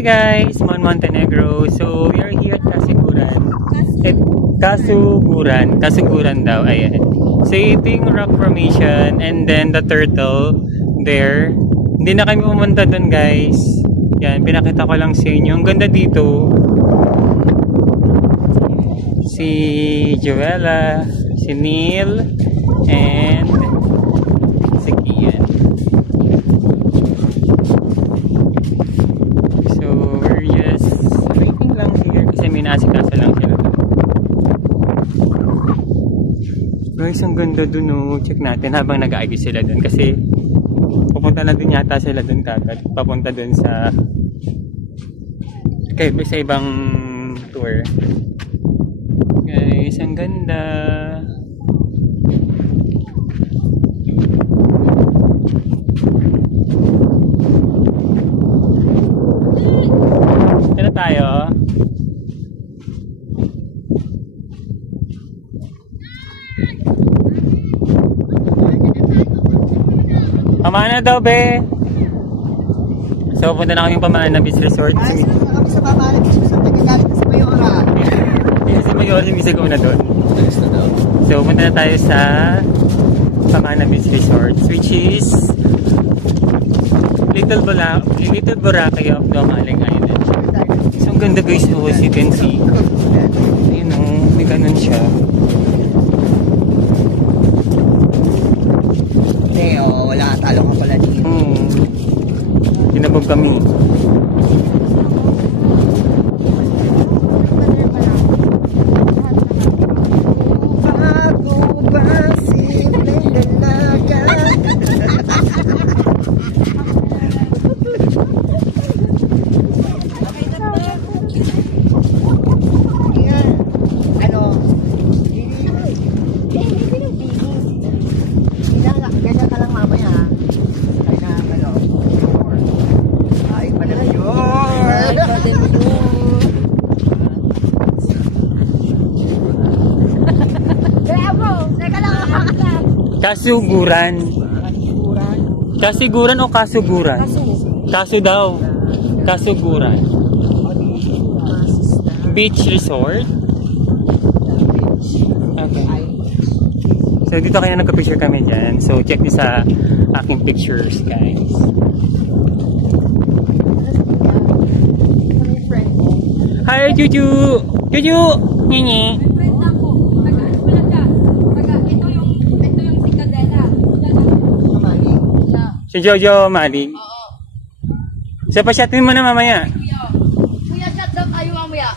Hi guys, Montenegro. So we are here at Kasuguran daw, ayan. So ito yung rock formation and then the turtle there. Hindi na kami pumunta dun guys. Yan, pinakita ko lang sa inyo. Ang ganda dito. Si Joella, si Neil, and si Kian. So we're just waiting lang here kasi minasikaso lang sila. Guys, ang ganda dun oh. Check natin habang nag-aagis sila dun kasi pupunta na din yata sila dun kagad. Papunta dun sa ibang tour. Guys, ang ganda. Tara tayo. Pamana daw, be. So, punta na kami yung Pamana Beach Resort. Ay, kami sa Pamana Beach Resort. Nagagalit na si Mayora. Hindi si Mayora, hindi ko na doon. So, punta na tayo sa Pamana Beach Resort, which is Little Boracay of Domaling Island. So, ang ganda guys, as you can see. Ayun o, may ganun siya. Wala, talo ka pala dito. Kinabog kami. Kasiguran o Kasuguran? Kasu daw. Kasuguran. Beach Resort. Okay. So dito kaya nagka-picture kami dyan. So check nyo sa aking pictures guys. Hi Juju! Juju! Nini! Si Jojo Malig. Oo. So, pasyatin mo na mamaya. Kuya, chat daw kayo mamaya.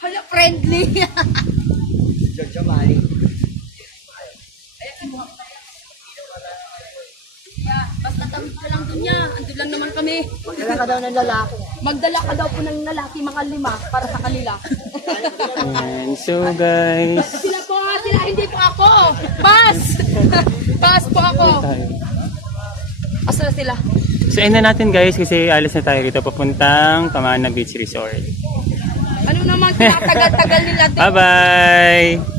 Hala, friendly. Jojo Malig. Basta tawid ka lang dun niya. Andun lang naman kami. Magdala ka daw ng lalaki. Magdala ka daw po ng lalaki, mga 5 para sa kanila. And so, guys. Sila po, hindi po ako. Pass! Pass po ako. Asa na sila? So, end na natin guys kasi alis na tayo dito papuntang Pamana Beach Resort. Ano naman, tinatagal-tagal nila. Bye-bye!